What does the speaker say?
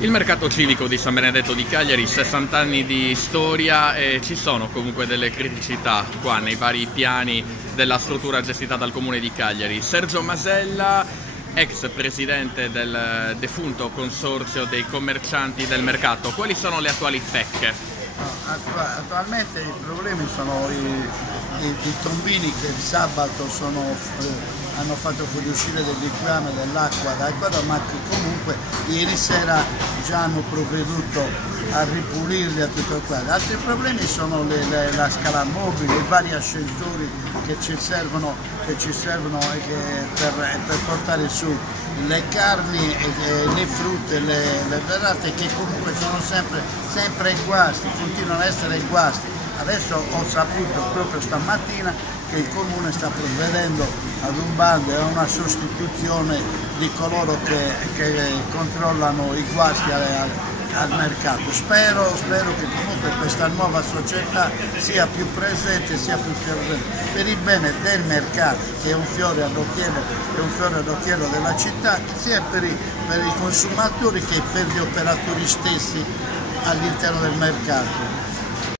Il mercato civico di San Benedetto di Cagliari, 60 anni di storia, e ci sono comunque delle criticità qua nei vari piani della struttura gestita dal Comune di Cagliari. Sergio Masella, ex presidente del defunto consorzio dei commercianti del mercato, quali sono le attuali pecche? Attualmente i problemi sono i tombini che il sabato hanno fatto fuoriuscire del liquame dell'acqua da Ecuador, ma che comunque ieri sera già hanno provveduto a ripulirli a tutto qua. Altri problemi sono la scala mobile, i vari ascensori che ci servono per portare su le carni, le frutte, le verdate, che comunque sono sempre guasti, continuano ad essere guasti. Adesso ho saputo proprio stamattina che il Comune sta provvedendo ad un bando e a una sostituzione di coloro che controllano i guasti al mercato. Spero che comunque questa nuova società sia più presente, per il bene del mercato, che è un fiore all'occhiello della città, sia per i consumatori che per gli operatori stessi all'interno del mercato.